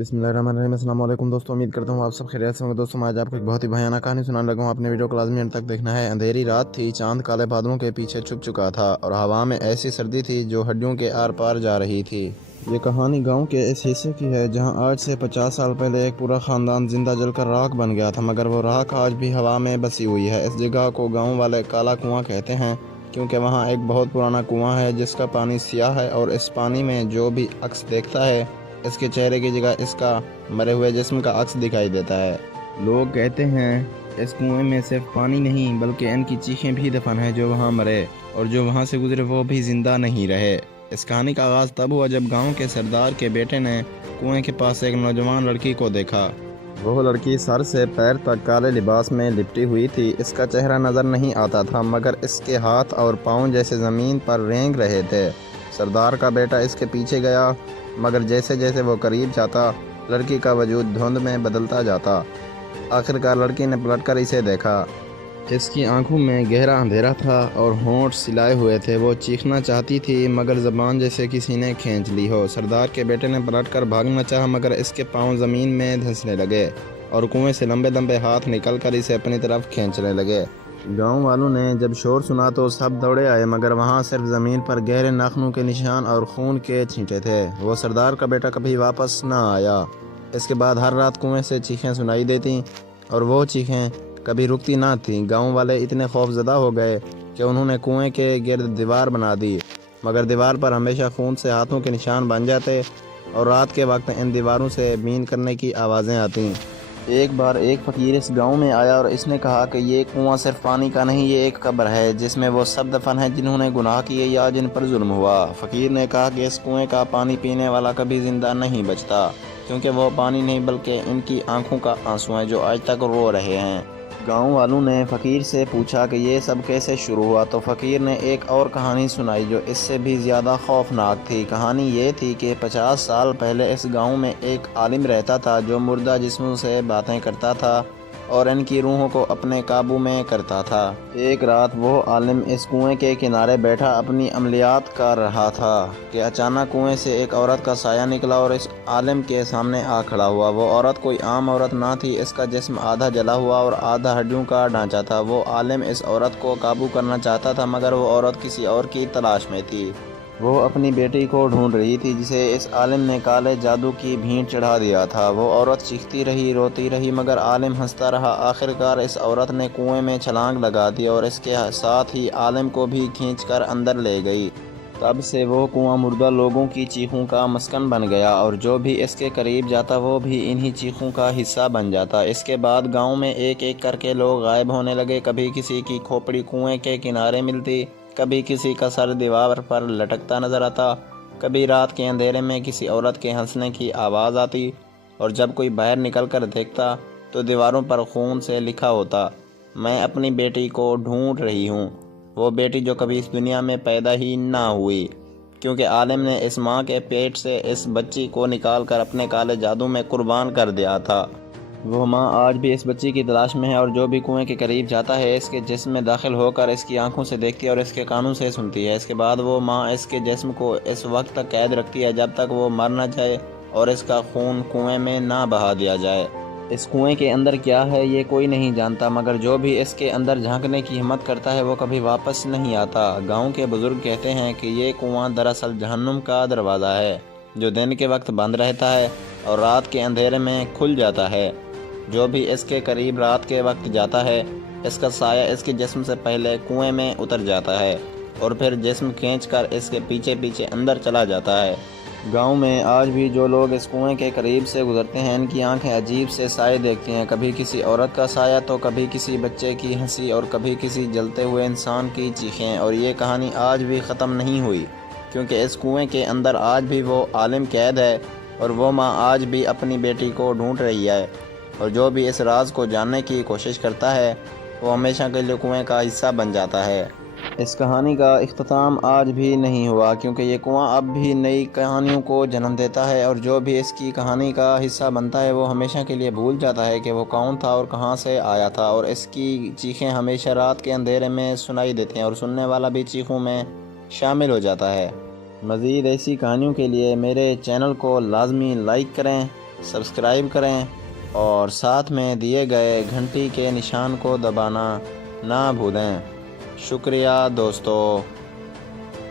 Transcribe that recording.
बिस्मिल्लाहिर्रहमानिर्रहीम। अस्सलाम वालेकुम दोस्तों, उम्मीद करता हूँ आप सब खैरियत से होंगे। दोस्तों मैं आज आपको एक बहुत ही भयानक कहानी सुनाने लगा हूँ। अपने वीडियो को लाजमी अंत तक देखना है। अंधेरी रात थी, चांद काले बादलों के पीछे छुप चुका था और हवा में ऐसी सर्दी थी जो हड्डियों के आर पार जा रही थी। ये कहानी गांव के इस हिस्से की है जहां आज से 50 साल पहले एक पूरा ख़ानदान जिंदा जलकर राख बन गया था, मगर वो राख आज भी हवा में बसी हुई है। इस जगह को गांव वाले काला कुआं कहते हैं क्योंकि वहां एक बहुत पुराना कुआं है जिसका पानी सियाह है और इस पानी में जो भी अक्स देखता है इसके चेहरे की जगह इसका मरे हुए जिस्म का अक्स दिखाई देता है। लोग कहते हैं इस कुएं में सिर्फ पानी नहीं बल्कि इनकी चीखें भी दफन है। जो वहां मरे और जो वहां से गुजरे वो भी जिंदा नहीं रहे। इस कहानी का आगाज़ तब हुआ जब गांव के सरदार के बेटे ने कुएं के पास एक नौजवान लड़की को देखा। वो लड़की सर से पैर तक काले लिबास में लिपटी हुई थी। इसका चेहरा नज़र नहीं आता था मगर इसके हाथ और पाँव जैसे ज़मीन पर रेंग रहे थे। सरदार का बेटा इसके पीछे गया मगर जैसे जैसे वो करीब जाता लड़की का वजूद धुंध में बदलता जाता। आखिरकार लड़की ने पलटकर इसे देखा। इसकी आंखों में गहरा अंधेरा था और होंठ सिलाए हुए थे। वो चीखना चाहती थी मगर ज़बान जैसे किसी ने खींच ली हो। सरदार के बेटे ने पलटकर भागना चाहा मगर इसके पांव ज़मीन में धंसने लगे और कुएं से लंबे लंबे हाथ निकलकर इसे अपनी तरफ खींचने लगे। गांव वालों ने जब शोर सुना तो सब दौड़े आए मगर वहां सिर्फ ज़मीन पर गहरे नाखूनों के निशान और खून के छींटे थे। वो सरदार का बेटा कभी वापस ना आया। इसके बाद हर रात कुएं से चीखें सुनाई देती और वो चीखें कभी रुकती ना थी। गांव वाले इतने खौफजदा हो गए कि उन्होंने कुएं के गिर्द दीवार बना दी मगर दीवार पर हमेशा खून से हाथों के निशान बन जाते और रात के वक्त इन दीवारों से बीन करने की आवाज़ें आती। एक बार एक फ़कीर इस गांव में आया और इसने कहा कि ये कुआं सिर्फ पानी का नहीं, ये एक कब्र है जिसमें वो सब दफन हैं जिन्होंने गुनाह किए या जिन पर जुल्म हुआ। फ़कीर ने कहा कि इस कुएं का पानी पीने वाला कभी ज़िंदा नहीं बचता क्योंकि वो पानी नहीं बल्कि इनकी आंखों का आंसू हैं जो आज तक रो रहे हैं। गांव वालों ने फ़कीर से पूछा कि ये सब कैसे शुरू हुआ तो फ़कीर ने एक और कहानी सुनाई जो इससे भी ज़्यादा खौफनाक थी। कहानी ये थी कि 50 साल पहले इस गांव में एक आलिम रहता था जो मुर्दा जिस्मों से बातें करता था और इनकी रूहों को अपने काबू में करता था। एक रात वो आलिम इस कुएं के किनारे बैठा अपनी अमलियात कर रहा था कि अचानक कुएं से एक औरत का साया निकला और इस आलिम के सामने आ खड़ा हुआ। वो औरत कोई आम औरत ना थी। इसका जिस्म आधा जला हुआ और आधा हड्डियों का ढांचा था। वो आलिम इस औरत को काबू करना चाहता था मगर वो औरत किसी और की तलाश में थी। वो अपनी बेटी को ढूंढ रही थी जिसे इस आलिम ने काले जादू की भीड़ चढ़ा दिया था। वो औरत चीखती रही, रोती रही मगर आलिम हंसता रहा। आखिरकार इस औरत ने कुएं में छलांग लगा दी और इसके साथ ही आलिम को भी खींचकर अंदर ले गई। तब से वो कुआं मुर्दा लोगों की चीखों का मस्कन बन गया और जो भी इसके करीब जाता वो भी इन्हीं चीखों का हिस्सा बन जाता। इसके बाद गाँव में एक एक करके लोग गायब होने लगे। कभी किसी की खोपड़ी कुएं के किनारे मिलती, कभी किसी का सर दीवार पर लटकता नजर आता, कभी रात के अंधेरे में किसी औरत के हंसने की आवाज़ आती और जब कोई बाहर निकल कर देखता तो दीवारों पर खून से लिखा होता, मैं अपनी बेटी को ढूंढ रही हूँ। वो बेटी जो कभी इस दुनिया में पैदा ही ना हुई क्योंकि आलिम ने इस माँ के पेट से इस बच्ची को निकाल कर अपने काले जादू में कुर्बान कर दिया था। वो माँ आज भी इस बच्ची की तलाश में है और जो भी कुएं के करीब जाता है इसके जिस्म में दाखिल होकर इसकी आंखों से देखती है और इसके कानों से सुनती है। इसके बाद वो माँ इसके जिस्म को इस वक्त तक कैद रखती है जब तक वो मर न जाए और इसका खून कुएं में ना बहा दिया जाए। इस कुएं के अंदर क्या है ये कोई नहीं जानता मगर जो भी इसके अंदर झांकने की हिम्मत करता है वो कभी वापस नहीं आता। गाँव के बुजुर्ग कहते हैं कि ये कुआं दरअसल जहन्नुम का दरवाज़ा है जो दिन के वक्त बंद रहता है और रात के अंधेरे में खुल जाता है। जो भी इसके करीब रात के वक्त जाता है इसका साया इसके जिस्म से पहले कुएं में उतर जाता है और फिर जिस्म खींचकर इसके पीछे पीछे अंदर चला जाता है। गांव में आज भी जो लोग इस कुएं के करीब से गुजरते हैं इनकी आंखें अजीब से साए देखती हैं, कभी किसी औरत का साया तो कभी किसी बच्चे की हंसी और कभी किसी जलते हुए इंसान की चीखें। और ये कहानी आज भी ख़त्म नहीं हुई क्योंकि इस कुएं के अंदर आज भी वो आलिम कैद है और वो माँ आज भी अपनी बेटी को ढूंढ रही है और जो भी इस राज को जानने की कोशिश करता है वो हमेशा के लिए कुएं का हिस्सा बन जाता है। इस कहानी का इख्तिताम आज भी नहीं हुआ क्योंकि ये कुआं अब भी नई कहानियों को जन्म देता है और जो भी इसकी कहानी का हिस्सा बनता है वो हमेशा के लिए भूल जाता है कि वो कौन था और कहां से आया था। और इसकी चीखें हमेशा रात के अंधेरे में सुनाई देती हैं और सुनने वाला भी चीखों में शामिल हो जाता है। मज़ीद ऐसी कहानियों के लिए मेरे चैनल को लाजमी लाइक करें سبسکرائب کریں اور ساتھ میں دیے گئے گھنٹی کے نشان کو دبانا نہ بھولیں۔ شکریہ دوستو۔